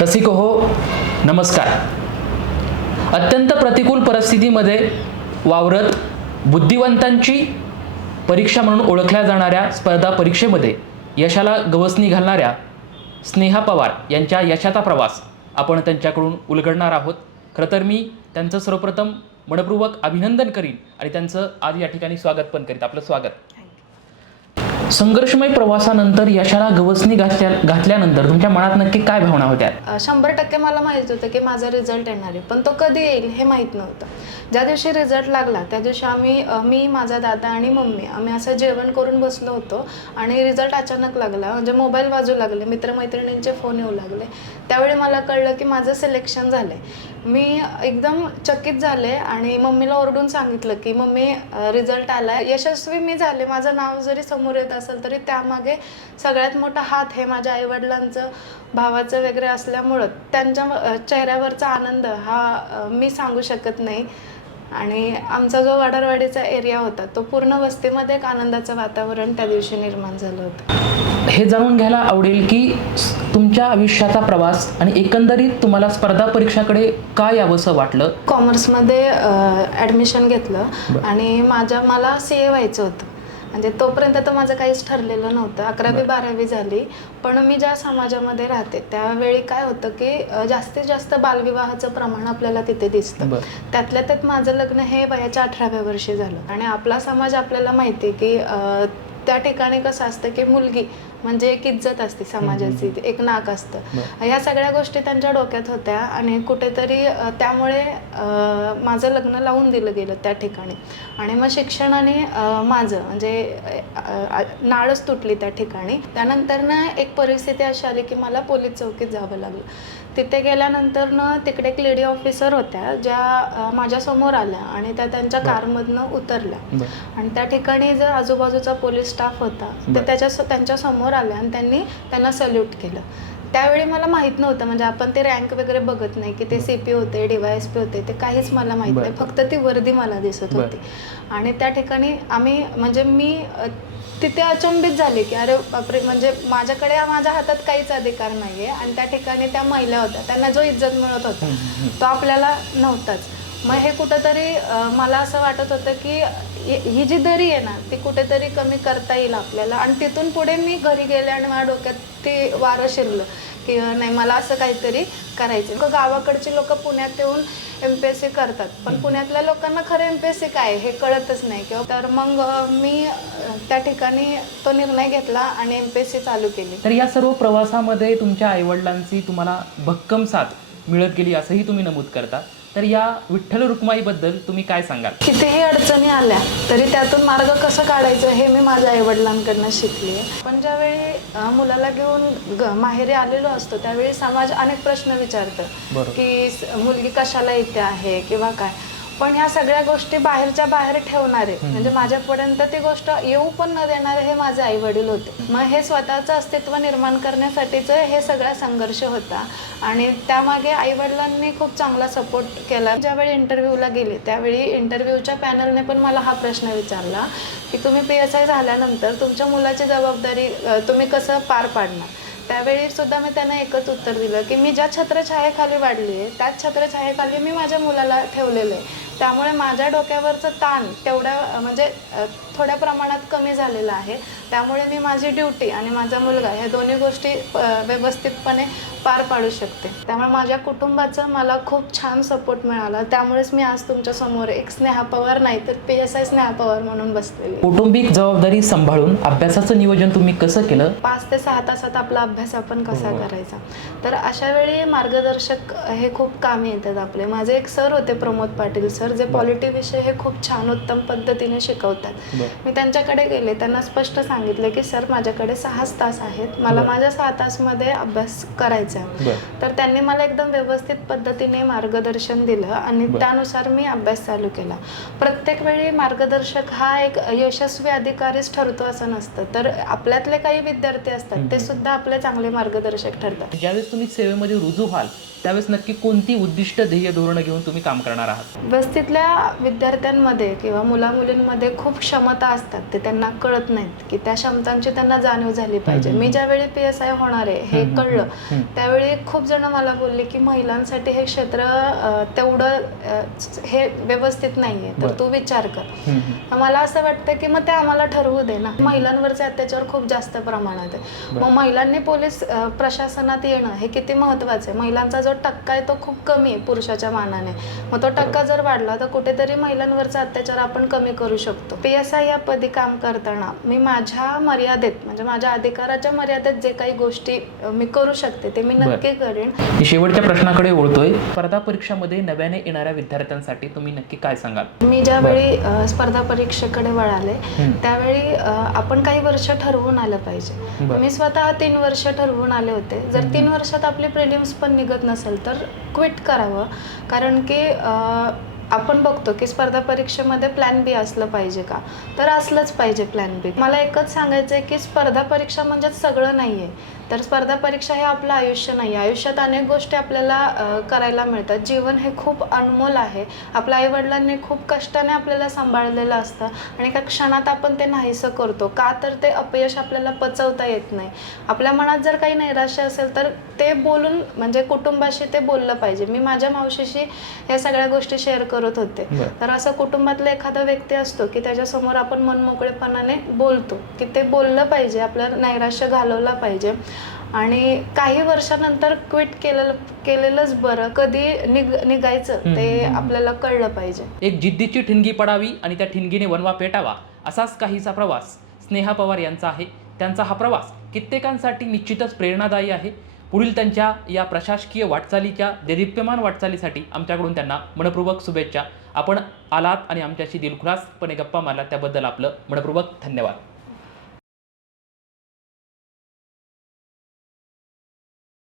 रसिक हो, नमस्कार. अत्यंत प्रतिकूल परिस्थितीमध्ये वावरत बुद्धिवंतांची परीक्षा म्हणून ओळखल्या जाणाऱ्या स्पर्धा परीक्षेमध्ये यशाला गवसणी घालणाऱ्या स्नेहा पवार यांच्या यशाचा प्रवास आपण त्यांच्याकडून उलगडणार आहोत. खरं तर मी त्यांचं सर्वप्रथम मनपूर्वक अभिनंदन करीन आणि त्यांचं आज या ठिकाणी स्वागत पण करीत. आपलं स्वागत. संघर्षमय प्रवासानंतर यशाला गवसणी घातल्यानंतर तुमच्या मनात नक्की काय भावना होत्या? 100% मला माहित होतं की माझा रिझल्ट येणार आहे, पण तो कधी येईल हे माहीत नव्हतं. ज्या दिवशी रिझल्ट लागला त्या दिवशी मी माझा दादा आणि मम्मी आम्ही असं जेवण करून बसलो होतो आणि रिझल्ट अचानक लागला. म्हणजे मोबाईल वाजू लागले, मित्रमैत्रिणींचे फोन येऊ लागले. त्यावेळी मला कळलं की माझं सिलेक्शन झालं आहे. मी एकदम चकित झाले आणि मम्मीला ओरडून सांगितलं की मम्मी रिझल्ट आला आहे, यशस्वी मी झाले. माझं नाव जरी समोर येत असेल तरी त्यामागे सगळ्यात मोठा हात हे माझ्या आईवडिलांचं, भावाचं वगैरे असल्यामुळं त्यांच्या चेहऱ्यावरचा आनंद हा मी सांगू शकत नाही. आणि आमचा जो वडारवाडीचा एरिया होता तो पूर्ण वस्तीमध्ये एक आनंदाचं वातावरण त्या दिवशी निर्माण झालं होतं. हे जाणून घ्यायला आवडेल की तुमच्या आयुष्याचा प्रवास आणि एकंदरीत तुम्हाला स्पर्धा परीक्षाकडे का यावंसं वाटलं? कॉमर्समध्ये ॲडमिशन घेतलं आणि मला CA व्हायचं होतं. म्हणजे तोपर्यंत तर माझं काहीच ठरलेलं नव्हतं. 11वी 12वी झाली, पण मी ज्या समाजामध्ये राहते त्यावेळी काय होतं की जास्तीत जास्त बालविवाहाचं प्रमाण आपल्याला तिथे दिसतं. त्यातल्या त्यात माझं लग्न हे वयाच्या 18व्या वर्षी झालं. आणि आपला समाज आपल्याला माहिती आहे की त्या ठिकाणी कसं असतं की मुलगी म्हणजे एक इज्जत असते समाजाची, एक नाक असतं. ह्या सगळ्या गोष्टी त्यांच्या डोक्यात होत्या आणि कुठेतरी त्यामुळे माझं लग्न लावून दिलं गेलं त्या ठिकाणी. आणि मग शिक्षणाने माझं म्हणजे नाळच तुटली त्या ठिकाणी. त्यानंतर ना एक परिस्थिती अशी आली की मला पोलीस चौकीत जावं लागलं. तिथे गेल्यानंतर ना तिकडे एक लेडी ऑफिसर होत्या ज्या माझ्यासमोर आल्या आणि त्या त्यांच्या कारमधनं उतरल्या. आणि त्या ठिकाणी जर आजूबाजूचा पोलीस स्टाफ होता ते त्यांच्या समोर आल्या आणि त्यांना सल्यूट केलं. त्यावेळी मला माहीत नव्हतं, म्हणजे आपण ते रँक वगैरे बघत नाही की ते CP होते, DYSP होते, ते काहीच मला माहीत नाही. फक्त ती वर्दी मला दिसत होती. आणि त्या ठिकाणी मी तिथे अचंबित झाले की अरे बापरे, म्हणजे माझ्या हातात काहीच अधिकार नाही आहे. आणि त्या ठिकाणी त्या महिला होत्या, त्यांना जो इज्जत मिळत होता तो आपल्याला नव्हताच. मग हे कुठंतरी मला असं वाटत होतं की ही जी दरी आहे ना ती कुठेतरी कमी करता येईल आपल्याला. आणि तिथून पुढे मी घरी गेले आणि माझ्या डोक्यात ते वारं शिरलं की नाही, मला असं काहीतरी करायचं. गावाकडची लोक पुण्यात येऊन MPSC करतात, पण पुण्यातल्या लोकांना खरं MPSC काय हे कळतच नाही. तर मग मी त्या ठिकाणी तो निर्णय घेतला आणि MPSC चालू केली. तर या सर्व प्रवासामध्ये तुमच्या आईवडिलांची तुम्हाला भक्कम साथ मिळत गेली असंही तुम्ही नमूद करता. तर या विठ्ठल रुक्माईबद्दल तुम्ही काय सांगाल? कितीही अडचणी आल्या तरी त्यातून मार्ग कसं काढायचं हे मी माझ्या आईवडिलांकडनं शिकली आहे. पण ज्यावेळी मुलाला घेऊन माहेरी आलेलो असतो त्यावेळी समाज अनेक प्रश्न विचारतं की मुलगी कशाला इथे आहे किंवा काय. पण ह्या सगळ्या गोष्टी बाहेरच्या बाहेर ठेवणारे, म्हणजे माझ्यापर्यंत ती गोष्ट येऊ पण न देणारे हे माझे आई वडील होते. मग हे स्वतःचं अस्तित्व निर्माण करण्यासाठीच हे सगळा संघर्ष होता. आणि त्यामागे आई वडिलांनी खूप चांगला सपोर्ट केला. ज्यावेळी इंटरव्ह्यूला गेले त्यावेळी इंटरव्ह्यूच्या पॅनलने पण मला हा प्रश्न विचारला की तुम्ही PSI झाल्यानंतर तुमच्या मुलाची जबाबदारी तुम्ही कसं पार पाडणार. त्यावेळी सुद्धा मी त्यांना एकच उत्तर दिलं की मी ज्या छत्रछायेखाली वाढली आहे त्याच छत्रछायेखाली मी माझ्या मुलाला ठेवलेलं आहे. त्यामुळे माझ्या डोक्यावरचं ताण थोड्या प्रमाणात कमी झालेला आहे. त्यामुळे मी माझी ड्युटी आणि माझा मुलगा ह्या दोन्ही गोष्टी व्यवस्थितपणे पार पाडू शकते. त्यामुळे माझ्या कुटुंबाचा मला खूप छान सपोर्ट मिळाला. त्यामुळेच मी आज तुमच्या समोर एक स्नेहा पवार नाही तर PSI स्नेहा पवार म्हणून बसलेली. कौटुंबिक जबाबदारी सांभाळून अभ्यासाचं नियोजन तुम्ही कसं केलं? 5 ते 6 तासात आपला अभ्यास आपण कसा करायचा. तर अशा वेळी मार्गदर्शक हे खूप कामी येतात आपले. माझे एक सर होते, प्रमोद पाटील सर, जे पॉलिटी विषय हे खूप छान उत्तम पद्धतीने शिकवतात. मी त्यांच्याकडे गेले, त्यांना स्पष्ट सांगितलं की सर माझ्याकडे 6 तास आहेत, मला माझ्या 6 तासमध्ये अभ्यास करायचा आहे. तर त्यांनी मला एकदम व्यवस्थित पद्धतीने मार्गदर्शन दिलं आणि त्यानुसार मी अभ्यास चालू केला. प्रत्येक वेळी मार्गदर्शक हा एक यशस्वी अधिकारीच ठरतो असं नसतं. तर आपल्यातले काही विद्यार्थी असतात ते सुद्धा आपले चांगले मार्गदर्शक ठरतात. ज्यावेळेस तुम्ही सेवेमध्ये रुजू व्हाल त्यावेळेस नक्की कोणती उद्दिष्ट, ध्येय, धोरणं घेऊन तुम्ही काम करणार आहात? वस्तीतल्या विद्यार्थ्यांमध्ये किंवा मुलामुलींमध्ये खूप क्षमता असतात, ते त्यांना कळत नाहीत की त्या क्षमतांची त्यांना जाणीव झाली पाहिजे. मी ज्यावेळी PSI होणार आहे हे कळलं त्यावेळी खूप जण मला बोलले की महिलांसाठी हे क्षेत्र तेवढं हे व्यवस्थित नाहीये, तर तू विचार कर. मला असं वाटतं की मग ते आम्हाला ठरवू दे ना. महिलांवरचे अत्याचार खूप जास्त प्रमाणात आहे. मग महिलांनी पोलीस प्रशासनात येणं हे किती महत्वाचं आहे. महिलांचा जो टक्का आहे तो खूप कमी आहे पुरुषाच्या मानाने. मग तो टक्का जर वाढला तर कुठेतरी महिलांवरचा अत्याचार आपण कमी करू शकतो. PSI या पदी काम करताना मी माझ्या मर्यादेत म्हणजे माझ्या अधिकाराच्या मर्यादेत जे काही गोष्टी मी करू शकते ते मी नक्की करेन. मी शेवटच्या प्रश्नाकडे वळतोय. स्पर्धा परीक्षामध्ये नव्याने येणाऱ्या विद्यार्थ्यांसाठी तुम्ही नक्की काय सांगाल? मी ज्यावेळी स्पर्धा परीक्षेकडे वळाले त्यावेळी आपण काही वर्ष ठरवून आलं पाहिजे. मी स्वतः 3 वर्ष ठरवून आले होते. जर 3 वर्षात आपली प्रिलिम्स पण निघत नसेल तर क्विट करावं. कारण की आपण बघतो की स्पर्धा परीक्षेमध्ये प्लॅन बी असलं पाहिजे का, तर असलंच पाहिजे प्लॅन बी. मला एकच सांगायचं आहे की स्पर्धा परीक्षा म्हणजे सगळं नाही आहे. तर स्पर्धा परीक्षा हे आपलं आयुष्य नाही आहे. आयुष्यात अनेक गोष्टी आपल्याला करायला मिळतात. जीवन हे खूप अनमोल आहे. आपल्या आईवडिलांनी खूप कष्टाने आपल्याला सांभाळलेलं असतं आणि एका क्षणात आपण ते नाहीसं करतो का, तर ते अपयश आपल्याला पचवता येत नाही. आपल्या मनात जर काही नैराश्य असेल तर ते बोलून म्हणजे कुटुंबाशी ते बोललं पाहिजे. मी माझ्या मावशीशी या सगळ्या गोष्टी शेअर करत होते. तर असं कुटुंबातला एखादा व्यक्ती असतो की त्याच्यासमोर आपण मनमोकळेपणाने बोलतो की ते बोललं पाहिजे, आपलं नैराश्य घालवलं पाहिजे. आणि काही वर्षानंतर क्विट केलेलंच बरं. कधी निघायचं ते आपल्याला कळलं पाहिजे. एक जिद्दीची ठिणगी पडावी आणि त्या ठिणगीने वनवा पेटावा असाच काहीसा प्रवास स्नेहा पवार यांचा आहे. त्यांचा हा प्रवास कित्येकांसाठी निश्चितच प्रेरणादायी आहे. पुढील त्यांच्या या प्रशासकीय वाटचालीच्या देदीप्यमान वाटचालीसाठी आमच्याकडून त्यांना मनपूर्वक शुभेच्छा. आपण आलात आणि आमच्याशी दिलखुलासपणे गप्पा मारलात त्याबद्दल आपलं मनपूर्वक धन्यवाद.